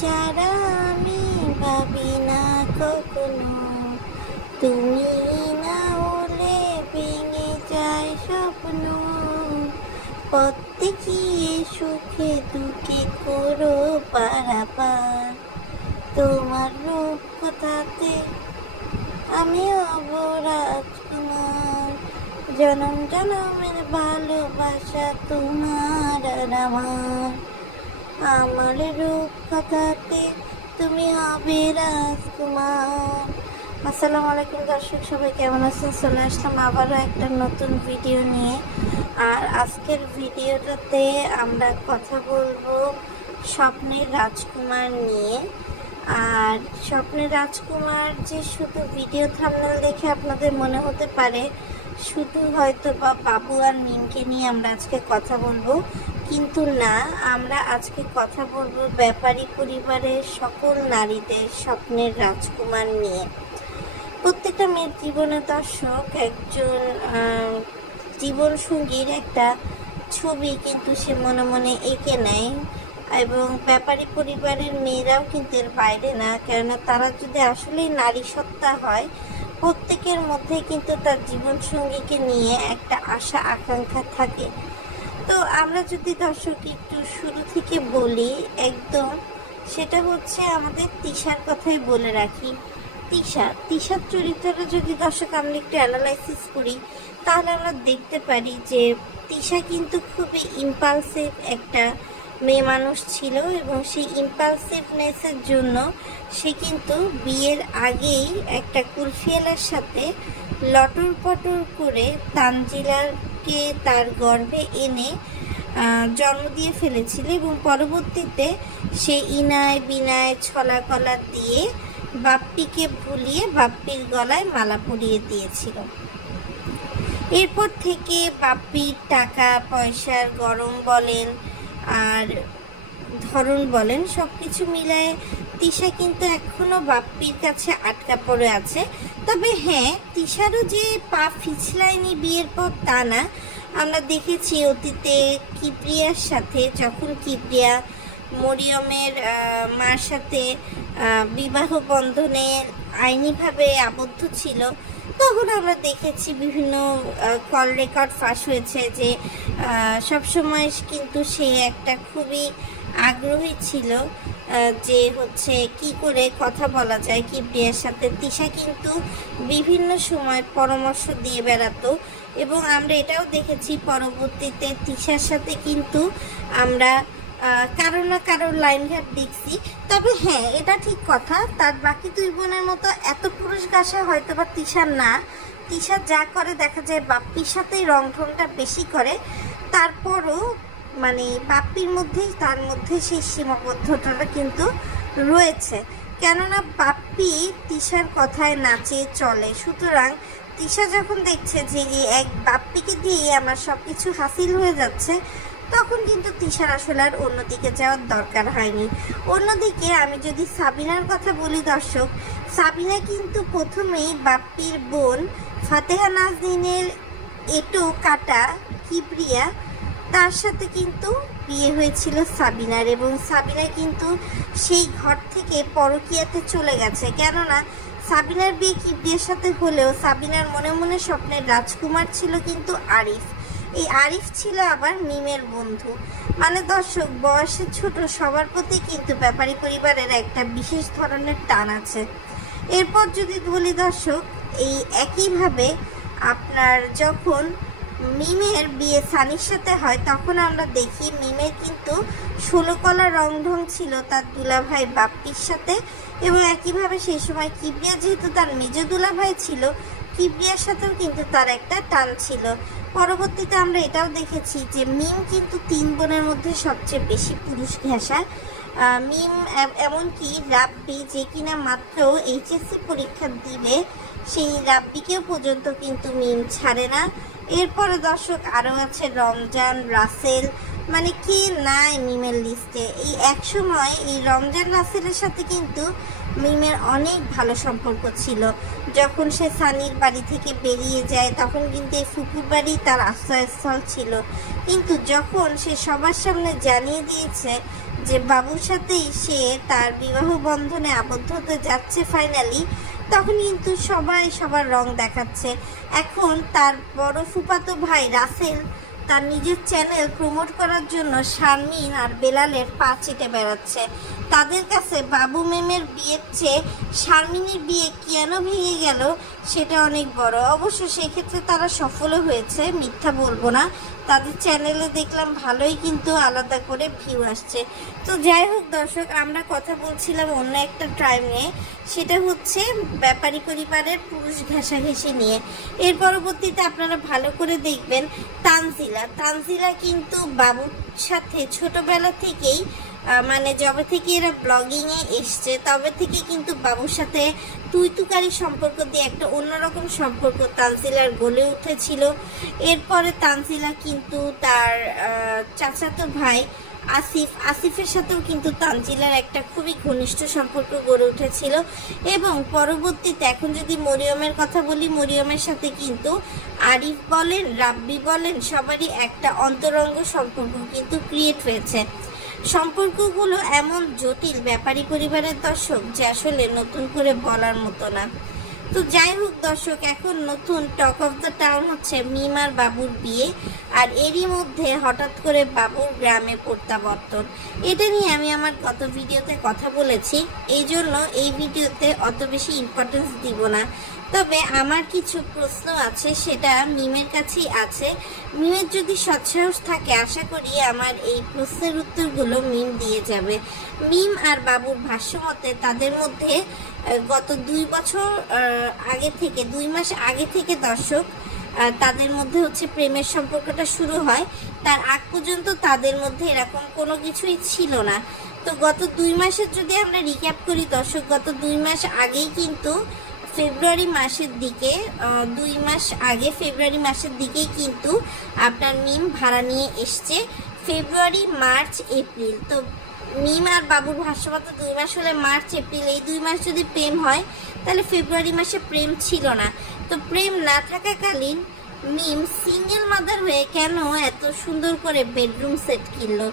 ছাড়া আমি ভাবি না কখনো, তুমি না হলে ভেঙে যায় স্বপ্ন। প্রত্যেকে সুখে দুঃখে করো পারাপার, তোমার রূপ কথাতে আমি হব রাজকুমার। জনম জনমের ভালোবাসা তোমার আর আমার রূপ কথাতে তুমি হবে রাজকুমার। আসসালামু আলাইকুম দর্শক, সবাই কেমন আছেন? চলে আসলাম আবারও একটা নতুন ভিডিও নিয়ে। আর আজকের ভিডিওটাতে আমরা কথা বলবো স্বপ্নের রাজকুমার নিয়ে। আর স্বপ্নের রাজকুমার যে শুধু ভিডিও থাম্বনেল দেখে আপনাদের মনে হতে পারে শুধু হয়তো বা বাবু আর মিমকে নিয়ে আমরা আজকে কথা বলবো, কিন্তু না, আমরা আজকে কথা বলবো ব্যাপারী পরিবারের সকল নারীদের স্বপ্নের রাজকুমার নিয়ে। প্রত্যেকটা মেয়ের জীবনে দর্শক একজন জীবনসঙ্গীর একটা ছবি কিন্তু সে মনে মনে এঁকে নেয়, এবং ব্যাপারী পরিবারের মেয়েরাও কিন্তু এর বাইরে না। কেননা তারা যদি আসলেই নারী সত্তা হয়, প্রত্যেকের মধ্যে কিন্তু তার জীবনসঙ্গীকে নিয়ে একটা আশা আকাঙ্ক্ষা থাকে। তো আমরা যদি দর্শক একটু শুরু থেকে বলি একদম, সেটা হচ্ছে আমাদের তিশার কথাই বলে রাখি। তিশার চরিত্রটা যদি দর্শক আমরা একটু অ্যানালাইসিস করি, তাহলে আমরা দেখতে পারি যে তিশা কিন্তু খুবই ইম্পালসিভ একটা মেয়ে মানুষ ছিল, এবং সেই ইম্পালসিভনেসের জন্য সে কিন্তু বিয়ের আগেই একটা কুলফিয়ালার সাথে লটর পটর করে তানজিলাকে তার গর্ভে এনে জন্ম দিয়ে ফেলেছিল, এবং পরবর্তীতে সে ইনায় বিনায় ছলা কলা দিয়ে বাপ্পিকে ভুলিয়ে বাপ্পির গলায় মালা পরিয়ে দিয়েছিল। এরপর থেকে বাপ্পির টাকা পয়সার গরম বলেন আর ধরন বলেন, সব কিছু মিলায় তিশা কিন্তু এখনো বাপ্পির কাছে আটকা পড়ে আছে। তবে হ্যাঁ, তিশারও যে পা পিছলায়নি বিয়ের পর তা না। আমরা দেখেছি অতীতে কিপ্রিয়ার সাথে, যখন কিপ্রিয়া মরিয়মের মার সাথে বিবাহ বন্ধনে আইনিভাবে আবদ্ধ ছিল, তখন আমরা দেখেছি বিভিন্ন কল রেকর্ড ফাঁস হয়েছে যে সবসময় কিন্তু সে একটা খুবই আগ্রহী ছিল যে হচ্ছে কি করে কথা বলা যায় কিপ্রিয়ার সাথে। তিশা কিন্তু বিভিন্ন সময় পরামর্শ দিয়ে বেড়াতো, এবং আমরা এটাও দেখেছি পরবর্তীতে তিশার সাথে কিন্তু আমরা কারো না কারোর লাইনঘাট দেখছি। তবে হ্যাঁ, এটা ঠিক কথা, তার বাকি দুই বোনের মতো এত পুরুষ ঘাসা হয়তো বা তিশার না। তিশা যা করে দেখা যায় বাপ্পির সাথেই রং ঢংটা বেশি করে, তারপরও মানে বাপ্পির মধ্যেই তার মধ্যে সেই সীমাবদ্ধতাটা কিন্তু রয়েছে। কেননা বাপ্পি তিশার কথায় নাচে চলে, সুতরাং তিশা যখন দেখছে যে এই এক বাপ্পিকে দিয়েই আমার সব কিছু হাসিল হয়ে যাচ্ছে, তখন কিন্তু তিশার আসলে আর অন্যদিকে যাওয়ার দরকার হয়নি। অন্যদিকে আমি যদি সাবিনার কথা বলি দর্শক, সাবিনা কিন্তু প্রথমেই বাপ্পির বোন ফাতেহা নাজনীনের এটো কাটা কিপ্রিয়া, তার সাথে কিন্তু বিয়ে হয়েছিল সাবিনার, এবং সাবিনা কিন্তু সেই ঘর থেকে পরকীয়াতে চলে গেছে। কেননা সাবিনার বিয়ে কিপ্রিয়ার সাথে হলেও সাবিনার মনে মনে স্বপ্নের রাজকুমার ছিল কিন্তু আরিফ। এই আরিফ ছিল আবার মিমের বন্ধু। মানে দর্শক, বয়সে ছোট সবার প্রতি কিন্তু ব্যাপারী পরিবারের একটা বিশেষ ধরনের টান আছে। এরপর যদি বলি দর্শক, এই একইভাবে আপনার যখন মিমের বিয়ে সানির সাথে হয়, তখন আমরা দেখি মিমের কিন্তু 16 কলা রং ঢং ছিল তার দুলাভাই বাপ্পির সাথে, এবং একইভাবে সেই সময় কিপ্রিয়া যেহেতু তার মেজ দুলাভাই ছিল, কিপ্রিয়ার সাথেও কিন্তু তার একটা টান ছিল। পরবর্তীতে আমরা এটাও দেখেছি যে মিম কিন্তু 3 বোনের মধ্যে সবচেয়ে বেশি পুরুষ ঘেঁষা। মিম এমনকি রাব্বি, যে কিনা মাত্র এইচএসসি পরীক্ষা দিবে, সেই রাব্বিকেও পর্যন্ত কিন্তু মিম ছাড়ে না। এরপরে দর্শক আরও আছে রমজান, রাসেল, মানে কে নাই মিমের লিস্টে। এই এক সময় এই রমজান রাসেলের সাথে কিন্তু মিমের অনেক ভালো সম্পর্ক ছিল। যখন সে সানির বাড়ি থেকে বেরিয়ে যায়, তখন কিন্তু এই ফুপুর বাড়ি তার আশ্রয়স্থল ছিল, কিন্তু যখন সে সবার সামনে জানিয়ে দিয়েছে যে বাবুর সাথেই সে তার বিবাহ বন্ধনে আবদ্ধ হতে যাচ্ছে ফাইনালি, তখন কিন্তু সবাই সবার রং দেখাচ্ছে। এখন তার বড় ফুফাতো ভাই রাসেল তার নিজের চ্যানেল প্রমোট করার জন্য শারমিন আর বেলালের পা চেটে বেড়াচ্ছে। তাদের কাছে বাবু মেমের বিয়ের চেয়ে শারমিনের বিয়ে কেন ভেঙে গেল সেটা অনেক বড়। অবশ্য সেক্ষেত্রে তারা সফলও হয়েছে, মিথ্যা বলবো না। তাদের চ্যানেলে দেখলাম ভালোই কিন্তু আলাদা করে ভিউ আসছে। তো যাই হোক দর্শক, আমরা কথা বলছিলাম অন্য একটা টাইম নিয়ে, সেটা হচ্ছে ব্যাপারী পরিবারের পুরুষ ঘেঁষাঘেঁষি নিয়ে। এর পরবর্তীতে আপনারা ভালো করে দেখবেন তানজিলা কিন্তু বাবুর সাথে ছোটবেলা থেকেই মানে যবে থেকে এরা ব্লগিংয়ে এসছে তবে থেকে কিন্তু বাবুর সাথে তুইতুকারি সম্পর্ক দিয়ে একটা অন্যরকম সম্পর্ক তানজিলার গড়ে উঠেছিল। এরপরে তানজিলা কিন্তু তার চাচাতো ভাই আসিফের সাথেও কিন্তু তানজিলার একটা খুবই ঘনিষ্ঠ সম্পর্ক গড়ে উঠেছিল। এবং পরবর্তীতে এখন যদি মরিয়মের কথা বলি, মরিয়মের সাথে কিন্তু আরিফ বলেন, রাব্বি বলেন, সবারই একটা অন্তরঙ্গ সম্পর্ক কিন্তু ক্রিয়েট হয়েছে। সম্পর্কগুলো এমন জটিল ব্যাপারী পরিবারের দর্শক যে আসলে নতুন করে বলার মতো না। তো যাই হোক দর্শক, এখন নতুন টক অফ দ্য টাউন হচ্ছে মিম আর বাবুর বিয়ে, আর এরই মধ্যে হঠাৎ করে বাবুর গ্রামে প্রত্যাবর্তন। এটা নিয়ে আমি আমার গত ভিডিওতে কথা বলেছি, এই জন্য এই ভিডিওতে অত বেশি ইম্পর্টেন্স দিব না। তবে আমার কিছু প্রশ্ন আছে, সেটা মিমের কাছেই আছে। মিমের যদি সৎসাহস থাকে আশা করি আমার এই প্রশ্নের উত্তরগুলো মিম দিয়ে যাবে। মিম আর বাবুর ভাষ্যমতে তাদের মধ্যে গত 2 মাস আগে থেকে দর্শক তাদের মধ্যে হচ্ছে প্রেমের সম্পর্কটা শুরু হয়। তার আগ পর্যন্ত তাদের মধ্যে এরকম কোনো কিছুই ছিল না। তো গত 2 মাসের যদি আমরা রিক্যাপ করি দর্শক, গত 2 মাস আগেই কিন্তু ফেব্রুয়ারি মাসের দিকে 2 মাস আগে ফেব্রুয়ারি মাসের দিকেই কিন্তু আপনার মিম ভাড়া নিয়ে এসছে। ফেব্রুয়ারি, মার্চ, এপ্রিল, তো মিম আর বাবুর ভাষ্যমতো 2 মাস হলে মার্চ, এপ্রিল, এই 2 মাস যদি প্রেম হয় তাহলে ফেব্রুয়ারি মাসে প্রেম ছিল না। তো প্রেম না থাকাকালীন মিম সিঙ্গেল মাদার হয়ে কেন এত সুন্দর করে বেডরুম সেট কিনলো?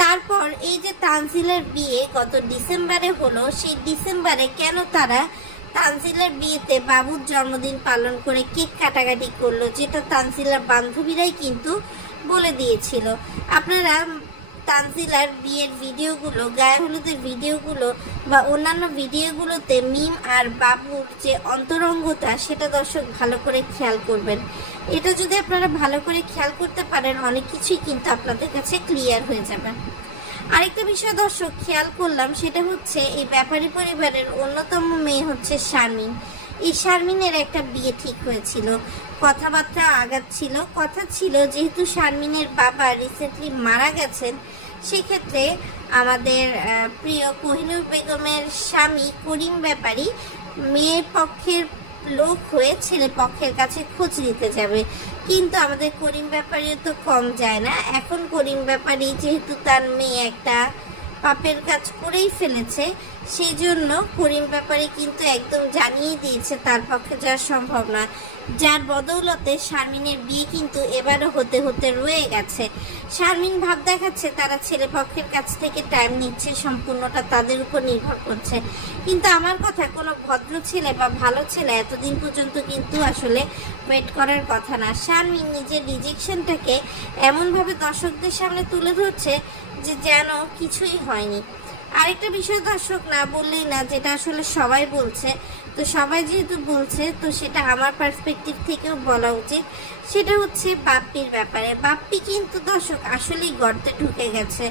তারপর এই যে তানজিলার বিয়ে গত ডিসেম্বরে হলো, সেই ডিসেম্বরে কেন তারা তানজিলার বিয়েতে বাবুর জন্মদিন পালন করে কেক কাটাকাটি করলো, যেটা তানজিলার বান্ধবীরাই কিন্তু বলে দিয়েছিল। আপনারা তানজিলার বিয়ের ভিডিওগুলো, গায়ে হলুদের ভিডিওগুলো বা অন্যান্য ভিডিওগুলোতে মিম আর বাবুর যে অন্তরঙ্গতা সেটা দর্শক ভালো করে খেয়াল করবেন। এটা যদি আপনারা ভালো করে খেয়াল করতে পারেন অনেক কিছুই কিন্তু আপনাদের কাছে ক্লিয়ার হয়ে যাবে। আরেকটা বিষয় দর্শক খেয়াল করলাম, সেটা হচ্ছে এই ব্যাপারী পরিবারের অন্যতম মেয়ে হচ্ছে শারমিন। এই শারমিনের একটা বিয়ে ঠিক হয়েছিল, কথাবার্তা আগাচ্ছিল। কথা ছিল যেহেতু শারমিনের বাবা রিসেন্টলি মারা গেছেন, সেক্ষেত্রে আমাদের প্রিয় কোহিনুর বেগমের স্বামী করিম ব্যাপারী মেয়ের পক্ষের লোক হয়ে ছেলে পক্ষের কাছে খোঁজ নিতে যাবে। কিন্তু আমাদের করিম ব্যাপারীও তো কম যায় না। এখন করিম ব্যাপারী যেহেতু তার মেয়ে একটা পাপের কাজ করেই ফেলেছে, সেই জন্য করিম ব্যাপারী কিন্তু একদম জানিয়ে দিয়েছে তার পক্ষে যাওয়া সম্ভব না, যার বদৌলতে শারমিনের বিয়ে কিন্তু এবারও হতে হতে রয়ে গেছে। শারমিন ভাব দেখাচ্ছে তারা ছেলে পক্ষের কাছ থেকে টাইম নিচ্ছে, সম্পূর্ণটা তাদের উপর নির্ভর করছে। কিন্তু আমার কথা, কোনো ভদ্র ছেলে বা ভালো ছেলে এতদিন পর্যন্ত কিন্তু আসলে ওয়েট করার কথা না। শারমিন নিজের রিজেকশনটাকে এমনভাবে দর্শকদের সামনে তুলে ধরছে যে যেন কিছুই হয়নি। আরেকটা বিষয় দর্শক না বললেই না, যেটা আসলে সবাই বলছে, তো সবাই যেহেতু বলছে তো সেটা আমার পার্সপেক্টিভ থেকেও বলা উচিত। সেটা হচ্ছে বাপ্পির ব্যাপারে। বাপ্পি কিন্তু দর্শক আসলেই গর্তে ঢুকে গেছে।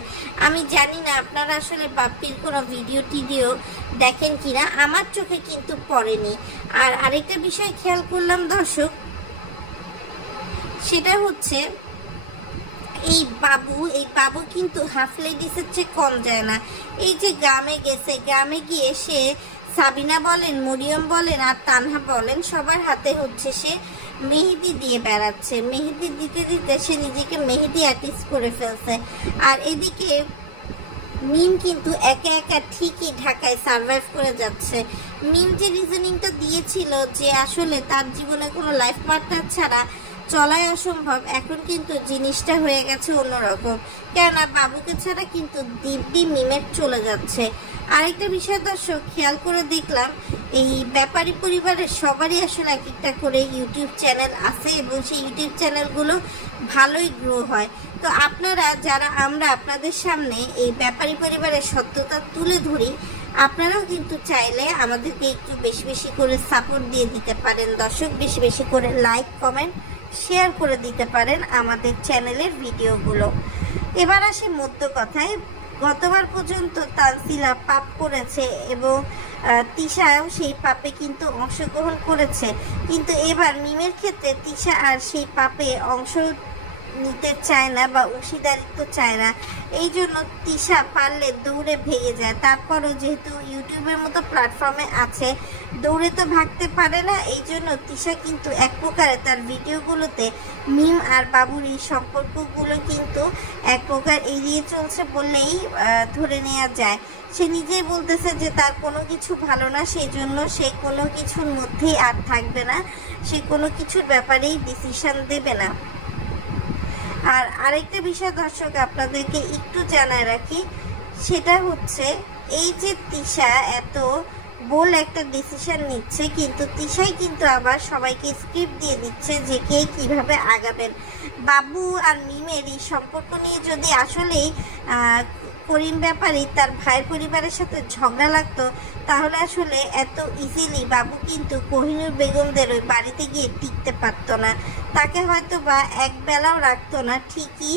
আমি জানি না আপনারা আসলে বাপ্পির কোনো ভিডিও দেখেন কিনা, আমার চোখে কিন্তু পড়েনি। আর আরেকটা বিষয় খেয়াল করলাম দর্শক, সেটা হচ্ছে এই বাবু কিন্তু হাফ লেডিসের চেয়ে কম যায় না। এই যে গ্রামে গেছে, গ্রামে গিয়ে সে সাবিনা বলেন, মরিয়ম বলেন আর তানহা বলেন সবার হাতে হচ্ছে সে মেহেদি দিয়ে বেড়াচ্ছে। মেহেদি দিতে দিতে সে নিজেকে মেহেদি আর্টিস্ট করে ফেলছে। আর এদিকে মিম কিন্তু একা একা ঠিকই ঢাকায় সার্ভাইভ করে যাচ্ছে। মিম যে রিজনিংটা দিয়েছিল যে আসলে তার জীবনে কোনো লাইফ পার্টনার ছাড়া চলাই অসম্ভব, এখন কিন্তু জিনিসটা হয়ে গেছে অন্যরকম। কেননা বাবুকে ছাড়া কিন্তু দিব্যি মিমের চলে যাচ্ছে। আরেকটা বিষয় দর্শক খেয়াল করে দেখলাম, এই ব্যাপারী পরিবারের সবারই আসলে এক একটা করে ইউটিউব চ্যানেল আছে এবং সেই ইউটিউব চ্যানেলগুলো ভালোই গ্রো হয়। তো আপনারা যারা আমরা আপনাদের সামনে এই ব্যাপারী পরিবারের সত্যতা তুলে ধরি, আপনারাও কিন্তু চাইলে আমাদেরকে একটু বেশি বেশি করে সাপোর্ট দিয়ে দিতে পারেন দর্শক। বেশি বেশি করে লাইক, কমেন্ট, শেয়ার করে দিতে পারেন আমাদের চ্যানেলের ভিডিওগুলো। এবার আসি মধ্য কথায়। গতবার পর্যন্ত তানজিলা পাপ করেছে এবং তিশাও সেই পাপে কিন্তু অংশগ্রহণ করেছে, কিন্তু এবার মিমের ক্ষেত্রে তিশা আর সেই পাপে অংশ নিতে চায় না বা অংশীদারিত্ব চায় না। এই জন্য তিশা পারলে দৌড়ে ভেঙে যায়। তারপরও যেহেতু ইউটিউবের মতো প্ল্যাটফর্মে আছে, দৌড়ে তো ভাগতে পারে না। এই জন্য তিশা কিন্তু এক প্রকারে তার ভিডিওগুলোতে মিম আর বাবুর এই সম্পর্কগুলো কিন্তু এক প্রকার এড়িয়ে চলছে বললেই ধরে নেওয়া যায়। সে নিজেই বলতেছে যে তার কোনো কিছু ভালো না, সেই জন্য সে কোনো কিছুর মধ্যেই আর থাকবে না, সে কোনো কিছুর ব্যাপারেই ডিসিশন দেবে না। আর আরেকটা বিষয় দর্শক আপনাদেরকে একটু জানায় রাখি, সেটা হচ্ছে এই যে তিশা এত বোল্ড একটা ডিসিশন নিচ্ছে, কিন্তু তিশাই কিন্তু আবার সবাইকে স্ক্রিপ্ট দিয়ে দিচ্ছে যে কে কীভাবে আগাবেন। বাবু আর মিমের এই সম্পর্ক নিয়ে যদি আসলেই করিম ব্যাপারী তার ভাইয়ের পরিবারের সাথে ঝগড়া লাগতো, তাহলে আসলে এত ইজিলি বাবু কিন্তু কোহিনুর বেগমদের ওই বাড়িতে গিয়ে টিকতে পারতো না। তাকে হয়তো বা এক বেলাও রাখতো না, ঠিকই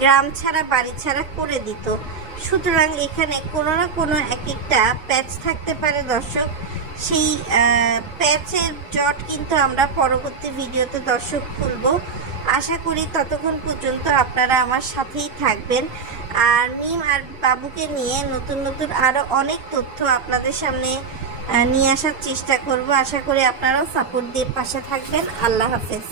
গ্রাম ছাড়া বাড়ি ছাড়া করে দিত। সুতরাং এখানে কোনো না কোনো এক একটা প্যাচ থাকতে পারে দর্শক। সেই প্যাচের জট কিন্তু আমরা পরবর্তী ভিডিওতে দর্শক খুলব। আশা করি ততক্ষণ পর্যন্ত আপনারা আমার সাথেই থাকবেন। আর মিম আর বাবুকে নিয়ে নতুন নতুন আরও অনেক তথ্য আপনাদের সামনে নিয়ে আসার চেষ্টা করব। আশা করি আপনারাও সাপোর্ট দিয়ে পাশে থাকবেন। আল্লাহ হাফেজ।